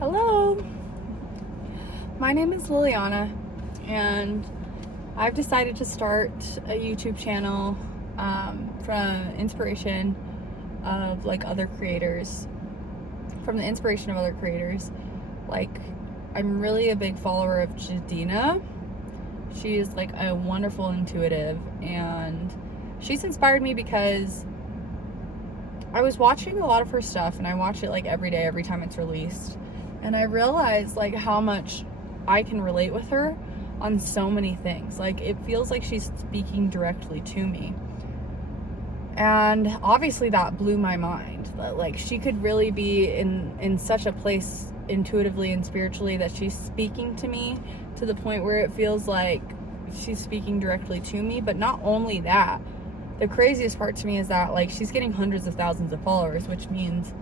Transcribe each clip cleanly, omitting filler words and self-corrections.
Hello, my name is Liliana, and I've decided to start a YouTube channel from inspiration of other creators. From the inspiration of other creators, I'm really a big follower of Jhadina. She is a wonderful intuitive, and she's inspired me because I was watching a lot of her stuff, and I watch it every day, every time it's released. And I realized how much I can relate with her on so many things. It feels like she's speaking directly to me. And obviously that blew my mind. That she could really be in such a place intuitively and spiritually that she's speaking to me to the point where it feels like she's speaking directly to me. But not only that, the craziest part to me is that she's getting hundreds of thousands of followers, which means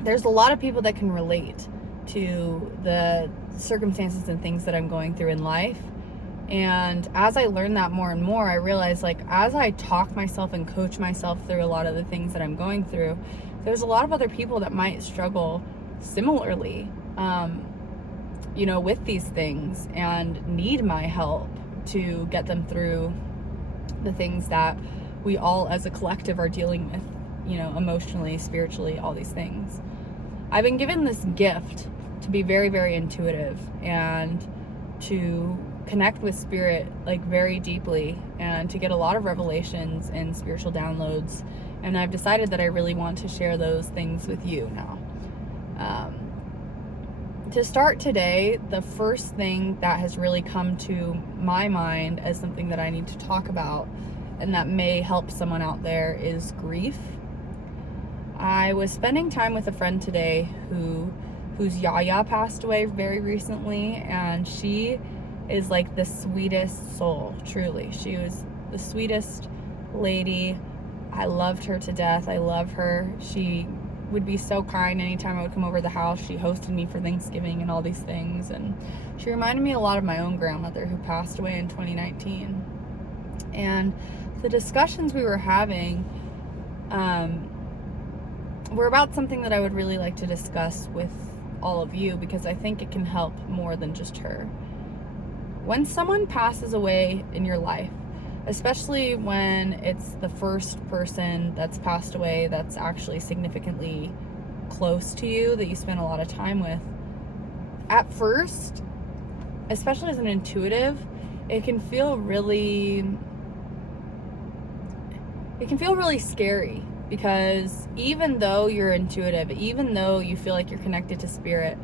there's a lot of people that can relate to the circumstances and things that I'm going through in life. And as I learn that more and more, I realize as I talk myself and coach myself through a lot of the things that I'm going through, there's a lot of other people that might struggle similarly, with these things and need my help to get them through the things that we all as a collective are dealing with, emotionally, spiritually, all these things. I've been given this gift to be very, very intuitive and to connect with spirit very deeply and to get a lot of revelations and spiritual downloads. And I've decided that I really want to share those things with you now. To start today, the first thing that has really come to my mind as something that I need to talk about and that may help someone out there is grief. I was spending time with a friend today whose Yaya passed away very recently, and she is the sweetest soul, truly. She was the sweetest lady. I loved her to death. I love her. She would be so kind anytime I would come over to the house. She hosted me for Thanksgiving and all these things, and she reminded me a lot of my own grandmother who passed away in 2019. And the discussions we were having were about something that I would really like to discuss with all of you, because I think it can help more than just her. When someone passes away in your life, especially when it's the first person that's passed away that's actually significantly close to you, that you spend a lot of time with, at first, especially as an intuitive, it can feel really scary, because even though you're intuitive, even though you feel like you're connected to spirit,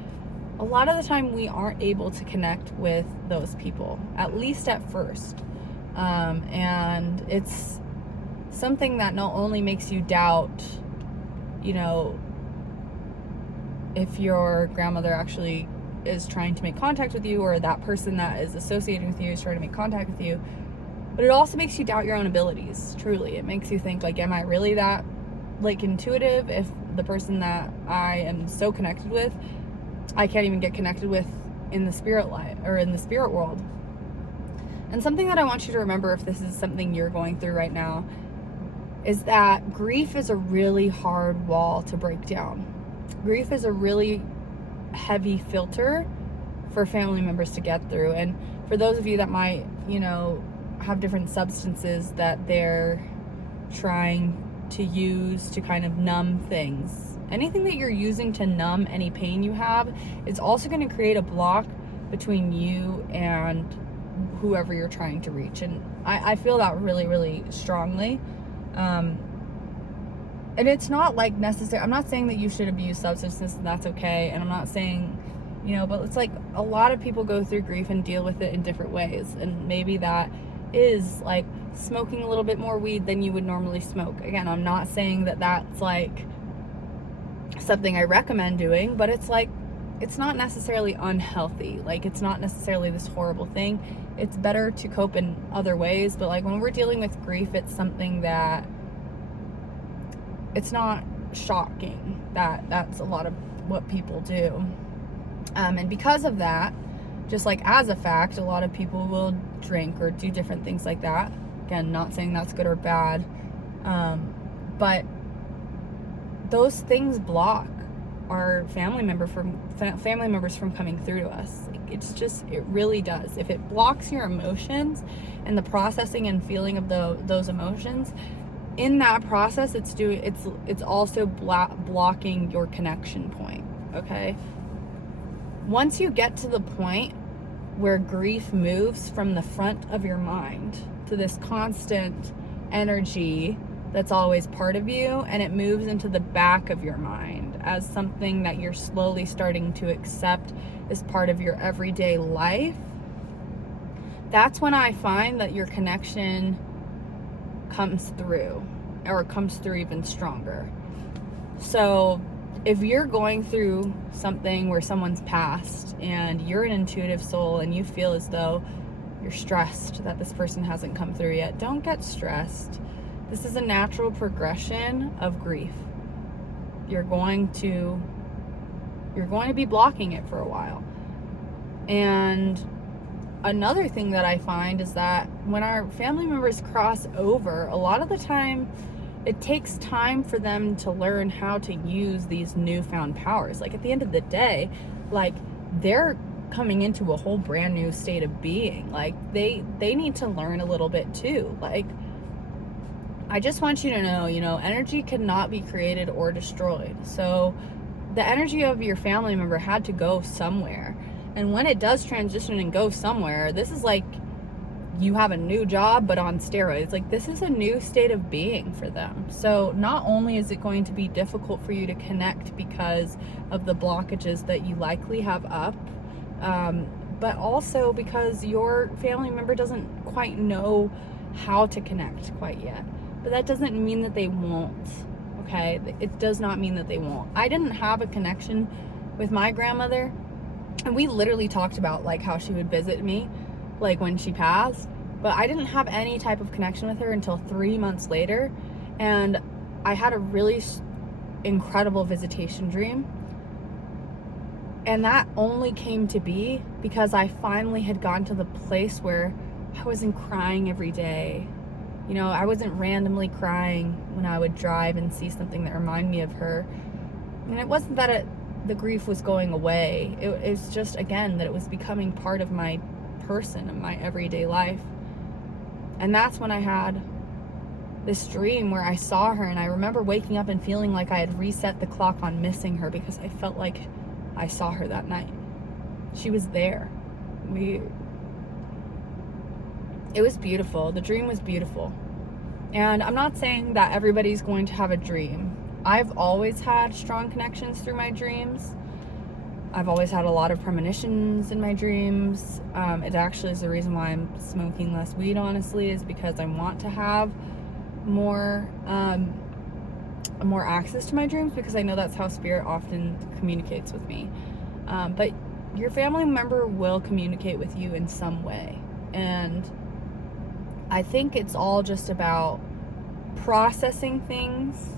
a lot of the time we aren't able to connect with those people, at least at first. And it's something that not only makes you doubt, if your grandmother actually is trying to make contact with you, or that person that is associating with you is trying to make contact with you, but it also makes you doubt your own abilities. Truly, it makes you think am I really that intuitive if the person that I am so connected with I can't even get connected with in the spirit life or in the spirit world. And something that I want you to remember, if this is something you're going through right now, is that grief is a really hard wall to break down. Grief is a really heavy filter for family members to get through. And for those of you that might, have different substances that they're trying to use to kind of numb things, anything that you're using to numb any pain you have is also going to create a block between you and whoever you're trying to reach. And I feel that really, really strongly. And it's not necessary. I'm not saying that you should abuse substances and that's okay. And I'm not saying, but it's a lot of people go through grief and deal with it in different ways. And maybe that is smoking a little bit more weed than you would normally smoke. Again, I'm not saying that that's something I recommend doing, but it's it's not necessarily unhealthy. It's not necessarily this horrible thing. It's better to cope in other ways. But when we're dealing with grief, it's something that it's not shocking that that's a lot of what people do. And because of that, just as a fact, a lot of people will drink or do different things like that. Again, not saying that's good or bad, but those things block our family members from coming through to us. Like, it really does. If it blocks your emotions and the processing and feeling of those emotions, in that process, it's also blocking your connection point. Okay. Once you get to the point where grief moves from the front of your mind to this constant energy that's always part of you, and it moves into the back of your mind as something that you're slowly starting to accept as part of your everyday life, that's when I find that your connection comes through even stronger. So if you're going through something where someone's passed and you're an intuitive soul and you feel as though you're stressed that this person hasn't come through yet, don't get stressed. This is a natural progression of grief. You're going to be blocking it for a while. And another thing that I find is that when our family members cross over, a lot of the time it takes time for them to learn how to use these newfound powers. Like, at the end of the day, like, they're coming into a whole brand new state of being. Like, they need to learn a little bit too. Like, I just want you to know, energy cannot be created or destroyed. So the energy of your family member had to go somewhere. And when it does transition and go somewhere, this is like you have a new job, but on steroids. Like, this is a new state of being for them. So not only is it going to be difficult for you to connect because of the blockages that you likely have up, but also because your family member doesn't quite know how to connect quite yet. But that doesn't mean that they won't, okay? It does not mean that they won't. I didn't have a connection with my grandmother, and we literally talked about, like, how she would visit me, like, when she passed, but I didn't have any type of connection with her until 3 months later, and I had a really incredible visitation dream, and that only came to be because I finally had gotten to the place where I wasn't crying every day. I wasn't randomly crying when I would drive and see something that reminded me of her. And it wasn't that the grief was going away. It's just, again, that it was becoming part of my person and my everyday life. And that's when I had this dream where I saw her, and I remember waking up and feeling like I had reset the clock on missing her because I felt like I saw her that night. She was there. It was beautiful. The dream was beautiful. And I'm not saying that everybody's going to have a dream. I've always had strong connections through my dreams. I've always had a lot of premonitions in my dreams. It actually is the reason why I'm smoking less weed, honestly, is because I want to have more access to my dreams, because I know that's how spirit often communicates with me. But your family member will communicate with you in some way. And I think it's all just about processing things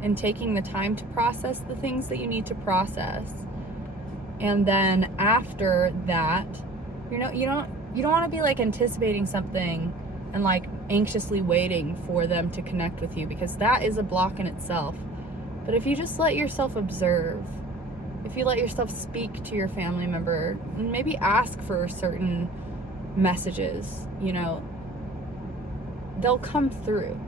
and taking the time to process the things that you need to process. And then after that, you don't want to be like anticipating something and like anxiously waiting for them to connect with you, because that is a block in itself. But if you just let yourself observe, if you let yourself speak to your family member and maybe ask for certain messages, they'll come through.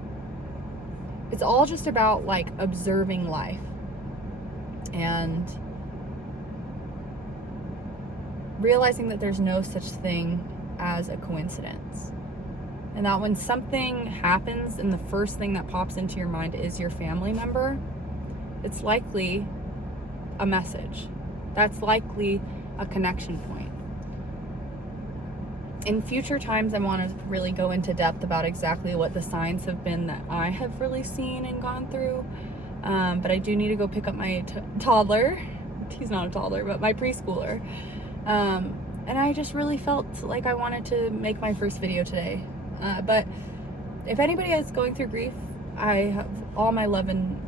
It's all just about like observing life and realizing that there's no such thing as a coincidence. And that when something happens and the first thing that pops into your mind is your family member, it's likely a message. That's likely a connection point. In future times, I want to really go into depth about exactly what the signs have been that I have really seen and gone through. But I do need to go pick up my toddler. He's not a toddler, but my preschooler. And I just really felt like I wanted to make my first video today. But if anybody is going through grief, I have all my love and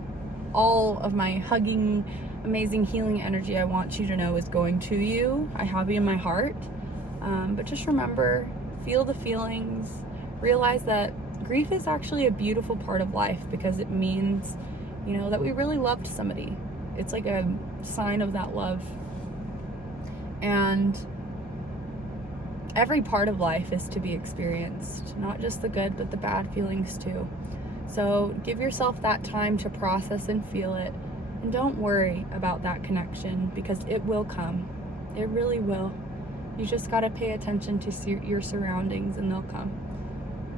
all of my hugging, amazing healing energy I want you to know is going to you. I have you in my heart. But just remember, feel the feelings, realize that grief is actually a beautiful part of life, because it means, that we really loved somebody it's like a sign of that love. And every part of life is to be experienced, not just the good, but the bad feelings too. So give yourself that time to process and feel it, and don't worry about that connection, because it will come. It really will. You just gotta pay attention to your surroundings, and they'll come.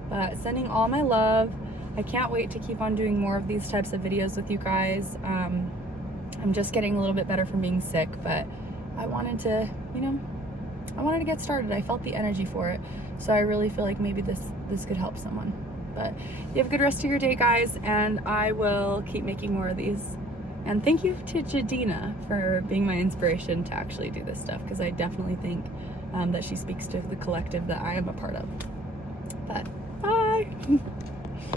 But sending all my love. I can't wait to keep on doing more of these types of videos with you guys. I'm just getting a little bit better from being sick, but I wanted to, I wanted to get started. I felt the energy for it. So I really feel like maybe this could help someone. But you have a good rest of your day, guys, and I will keep making more of these. And thank you to Jhadina for being my inspiration to actually do this stuff, because I definitely think that she speaks to the collective that I am a part of. But bye!